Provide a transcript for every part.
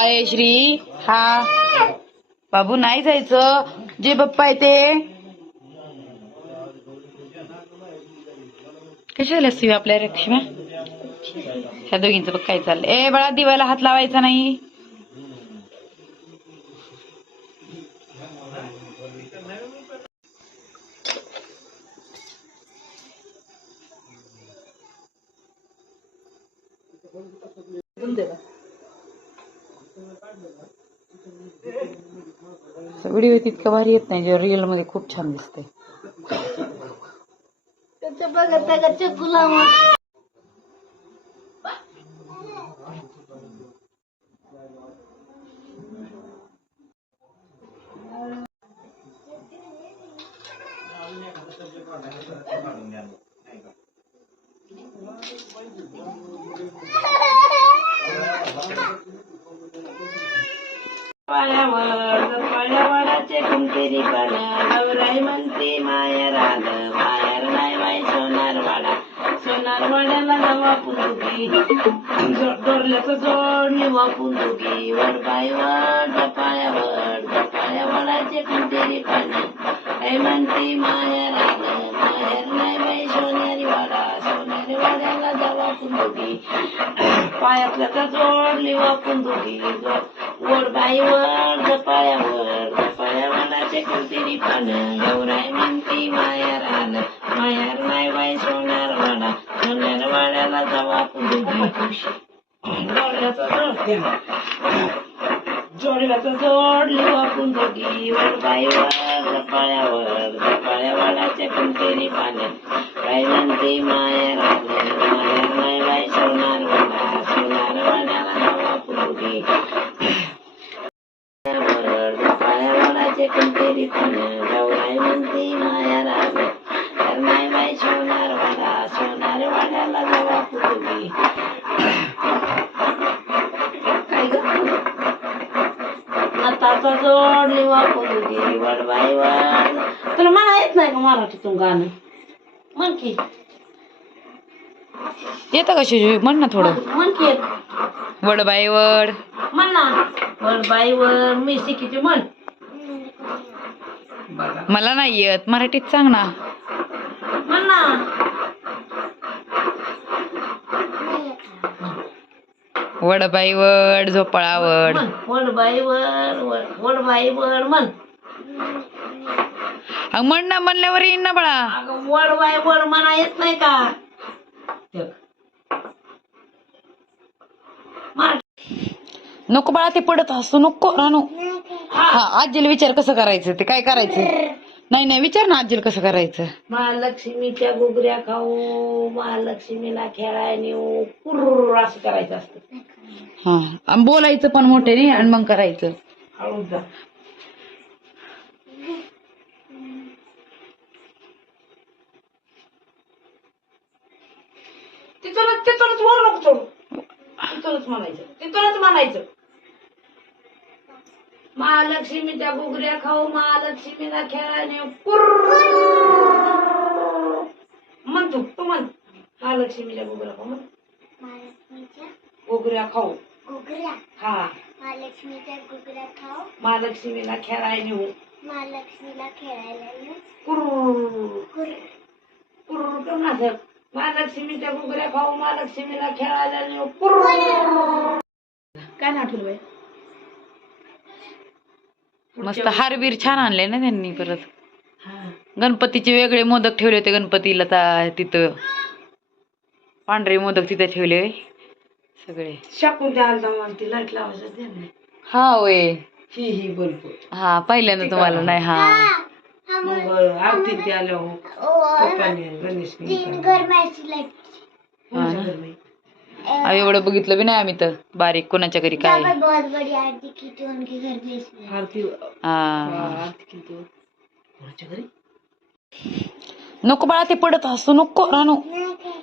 आहे श्री. हा. बाबू नाही जायचं. जे बाप्पा आहे ते. कशाला शिव आपल्या रेक्षमा? ह्या दोघींचं बघ काय चाललंय. ए बाळा दिवाला हात लावायचा नाही. व्हिडिओ तितका भारी येत नाही जे रिअलमध्ये खूप छान दिसते पायावर. वापून तुकी डोरल्याचं जोडणी वापून तुकी वर बाय वर पायावर पायावडाचे कुंतेरी पाणी. आई म्हणते माहेर आलं मायर नाही बाई सोनारी वाडा. सोनारी वाड्याला जा वापून तुकी तर जोडली वापून तुकी वर बाई वर पायावर पायावराचे कुंतिरी पानं गौराय म्हणते मायार आलं मायार नाही बाई सोनार वाडा सोनार वाड्याला जावा पुंदुकी जोडल्याचा जोड जोडल्याचा जोडली वा दोघी. वर बाईवर वर पायावर पण तेरी पानं. बाई माहेर मायार आलं मायार नाही बाई सोनार वाडा सोनार वाड्याला जावा पुंदुकी पायावडाचे कुंतेरी जाऊ गौराई म्हणते माया राग नाही बाई सोनार वाडा सोनार वाड्याला जावा पुरवी काय ग आताचा वड तुला म्हणा येत नाही का मराठीतून गाणं म्हण की येतं का शिजू म्हण ना थोडं म्हण की येत वड बाई वड म्हण ना वर बाई वर मी शिकीची म्हण मला नाही येत मराठीत सांग ना म्हण. ना वड बाई वड झोपाळा वड वड बाई वर वड बाई वर म्हण म्हण ना म्हणल्यावर येईन ना बाळा. वड बाई वर म्हणा येत नाही का? नको बाळा ते पडत असतो नको रानू. हा आजीला विचार कसं करायचं ते काय करायचं? नाही नाही विचार ना आजीला कसं करायचं. महालक्ष्मीच्या गुगऱ्या खाऊ महालक्ष्मीला खेळायला नेऊ कुर्र असं करायचं असतं. हा आणि बोलायचं पण मोठ्याने आणि मग करायचं. तिथूनच तिथूनच वर नको सोडू तिथूनच म्हणायचं. तिथूनच म्हणायचं. महालक्ष्मीच्या गुगऱ्या खाऊ महालक्ष्मीला खेळाने म्हणतो तू म्हण महालक्ष्मीच्या गुगऱ्या खाऊ महालक्ष्मीच्या गुगऱ्या खाऊ. गुगऱ्या हा. महालक्ष्मीच्या गुगऱ्या खाऊ? महालक्ष्मीला खेळायला नेऊ महालक्ष्मीला खेळायला नेऊ कुर्र कुर्र कुर्र कर ना सर महालक्ष्मीच्या गुगऱ्या खाऊ महालक्ष्मीला खेळायला नेऊ कुर्र काय ना आठवलं बाई मस्त हारबीर छान आणले ना त्यांनी परत. गणपतीचे वेगळे मोदक ठेवले होते गणपतीला ता- तिथं. पांढरे मोदक तिथे ठेवले सगळे. शाकून लाइट लावायचं हा होय. ही ही बल्ब हा पहिल्यांदा तुम्हाला नाही हा. मग आरती ते आल्या हो पप्पाने गणेश अहो, एवढं बघितलं बी नाही आम्ही तर. बारीक कोणाच्या घरी काय? बहुत बड़ी आरती की थी उनके घर में इसलिए आरती हा. आरती केली. होती. कोणाच्या घरी? नको बाळा ते पडत असतो नको रानू.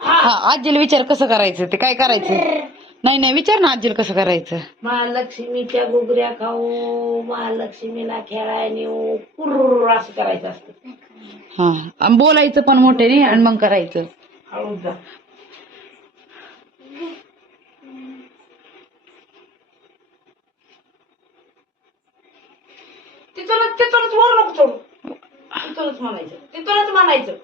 हा आजीला विचार कसं करायचं ते काय करायचं? नाही नाही विचार ना आजीला कसं करायचं. महालक्ष्मीच्या गुगऱ्या खाऊ महालक्ष्मीला खेळायला नेऊ कुर्र असं करायचं असतं. हा आणि बोलायचं पण मोठ्याने आणि मग करायचं. हळूच जा. वर नको चढू. तिथूनच म्हणायचं. तिथूनच म्हणायचं.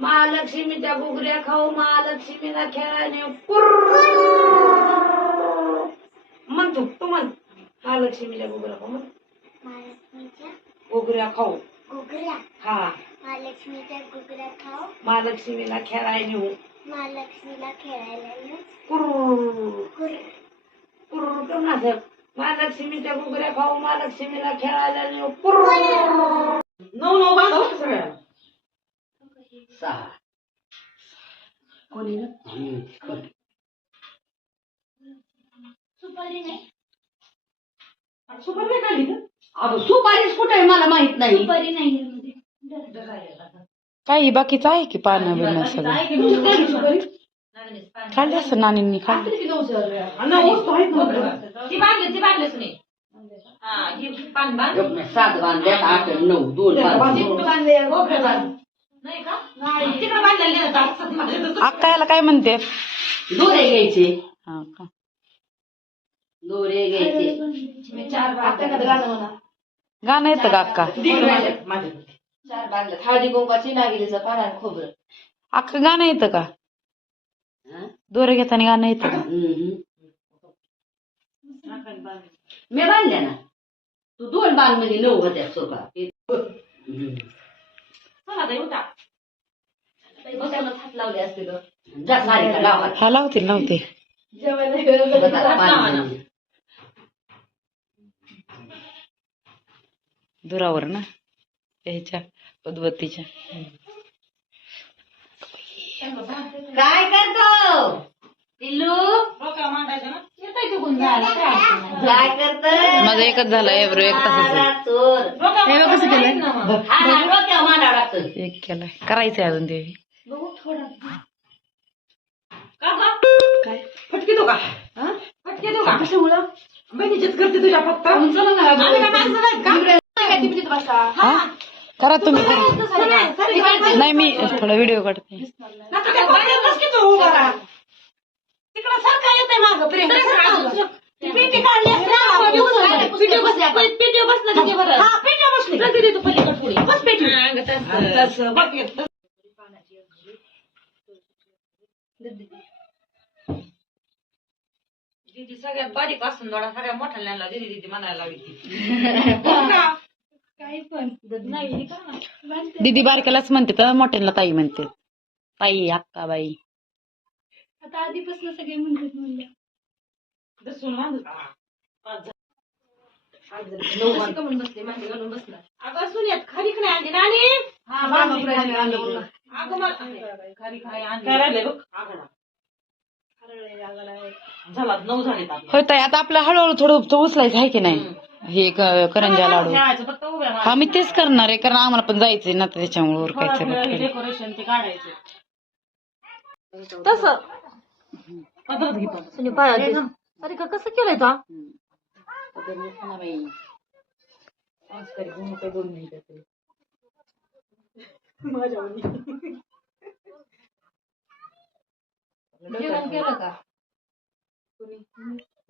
महालक्ष्मीच्या घुगऱ्या खाऊ महालक्ष्मीला खेळाने म्हणतो तू म्हण. महालक्ष्मीच्या घुगऱ्या खाऊ म्हण. महालक्ष्मीच्या घुगऱ्या खाऊ. घुगऱ्या? हा. महालक्ष्मीच्या घुगऱ्या खाऊ? महालक्ष्मीला खेळायला नेऊ महालक्ष्मीला खेळायला येऊ? कुर्र कुर्र. कुर्र कर ना सर महालक्ष्मीच्या घुगऱ्या खाऊ महालक्ष्मीला खेळायला नेऊ. कुर्र नऊ नऊ बांधा बरं का सगळ्या. सहा. कोणी ना? सुपारी नाही. सुपर नाही अगं सुपारीच कुठे आहे मला माहीत नाही. सुपारी नाही. काही बाकीचं आहे की पानं सगळं तुमची काढली सुपारी खाल्ली असं नानींनी खाल्ली ती बांधली ती बांधलीच नाही हा ही पान बांध सात आठ नऊ दोन बांधल्या. नाही का तिकडे बांधलेली नाही आता. अक्कायला काय म्हणते दोरे घ्यायचे हा का दोरे घ्यायचे मी चार गाणं येतं का अक्का. चार बांधल्या हळदी कुंकाची नागिलीचं पान आणि खोबरं अक्का गाणं येतं का हा? दोरे घेताना गाणं येतं. मी बांधल्या ना. तू दोन बांध म्हणजे नऊ होत्या सोपा हात लावले असते हा लावते. दुरावर ना. ह्याच्या पदवतीच्या. काय करतो पिल्लू येतंय तिकडून जायला काय अडचण नाही. काय करत माझं एकच झालं एब्रो एक तासाचं. कसं लागतं एक केलाय. करायचंय अजून ते. का गं? फटके देऊ का? फटके देऊ का? कशामुळं? बहिणीचीच करते तुझ्या फक्त. आम्ही काय माणसं नाहीत का? हा? करा तुम्ही करा. नाही मी थोडा व्हिडिओ काढते. आता त्या बाहेर बस की तू उभा राहा. तिकडं सरका येते मागं प्रेम पेटी काढली पिटीव बसल्या बसलं की ते बरं. हा, पेटीवर बसली. प्रगती देतो. पलीकडे पुढे. बस. हा, तसं. बघ. दीदी सगळ्यात बारीक असून थोडा सगळ्या मोठ्या दीदी दीदी म्हणायला लावली दीदी बारक्यालाच म्हणते तर मोठ्यांना ताई म्हणते. ताई अक्का बाई आता आधीपासून सगळे म्हणतात म्हणलं. अगं सुन्यात आणली ना आणि? हा मला आणली. झाला नऊ झाले. होय ताई आता आपलं हळूहळू थोडं थोडं उचलायचं आहे की नाही हे करंजा लाडू हा मी तेच करणार आहे कारण आम्हाला पण जायचंय ना त्याच्यामुळे उरकायचं. डेकोरेशन ते काढायचं तसं. अरे का कसं केलंय तो संस्कारी भूमिका दोन मिनिटं तरी. माझ्या मुली. जेवण केलं का?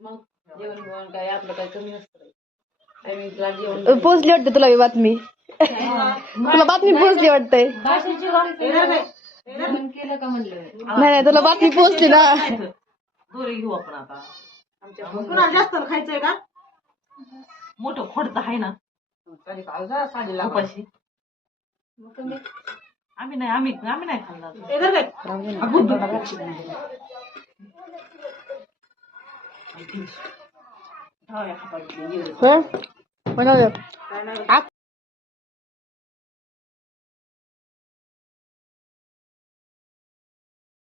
मग जेवण बिवण काय? आपलं काय कमी नसतं टायमिंगला जेवण पोचली वाटते तुला ही बातमी. तुला बातमी पोचली वाटतंय भाषेची जेवण केलं का म्हणलं? नाही नाही तुला बातमी पोचली ना. दोरे घेऊ आपण आता. कुणाला जास्त खायचंय का? मोठं खोडत आहे ना. उपाशी. आम्ही नाही आम्ही आम्ही नाही खाल्लं हं? बनवलं.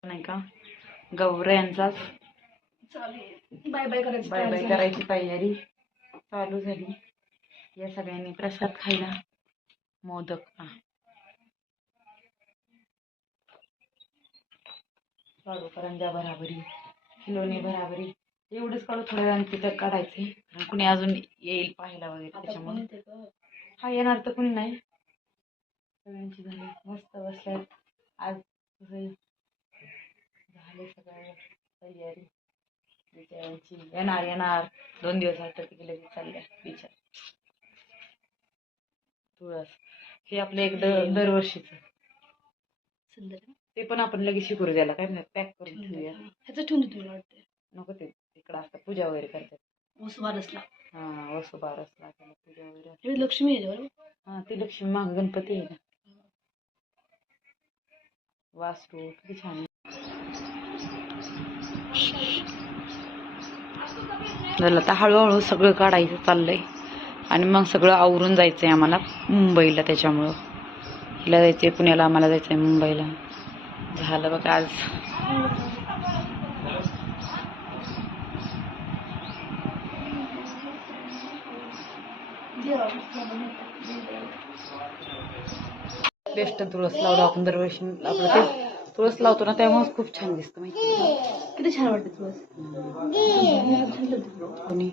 नाही. का? गौऱ्यांचा बाय बाय करायचं बाय बाय करायची तयारी चालू झाली. या सगळ्यांनी प्रसाद खायला मोदक हा लाडू करंजा बराबरी खिलोनी बराबरी एवढंच काढू थोड्या वेळाने तिथं काढायचे. कुणी अजून येईल पाहायला वगैरे त्याच्यामुळे. हा येणार तर कुणी नाही. सगळ्यांची झाली. मस्त बसल्यात. आज झाले सगळं तयारी. बिचाऱ्यांची येणार येणार. दोन दिवस आठ गेले चालल्या बिचार. तुळस. हे आपलं एक दरवर्षीचं. ते पण आपण लगेच शिकरू द्यायला काय नाही पॅक करून ठेवूया. ह्याचं ठेवून देतो मला वाटतं. नको ते तिकडं असतं पूजा वगैरे करतात. ऊस बारसला हा वसुबार असला त्याला पूजा वगैरे लक्ष्मी आहे बरोबर हा ती लक्ष्मी माग गणपती आहे ना. वास्तू किती छान झालं आता हळूहळू सगळं काढायचं चाललं आहे आणि मग सगळं आवरून जायचं आहे आम्हाला मुंबईला त्याच्यामुळं. हिला आहे पुण्याला आम्हाला जायचं आहे मुंबईला. झालं बघा आज. बेस्ट तुळस लावलं आपण दरवर्षी. आपलं तेच तुळस लावतो ना त्यामुळेच खूप छान दिसतं माहिती आहे? किती छान वाटते तुळस कोणी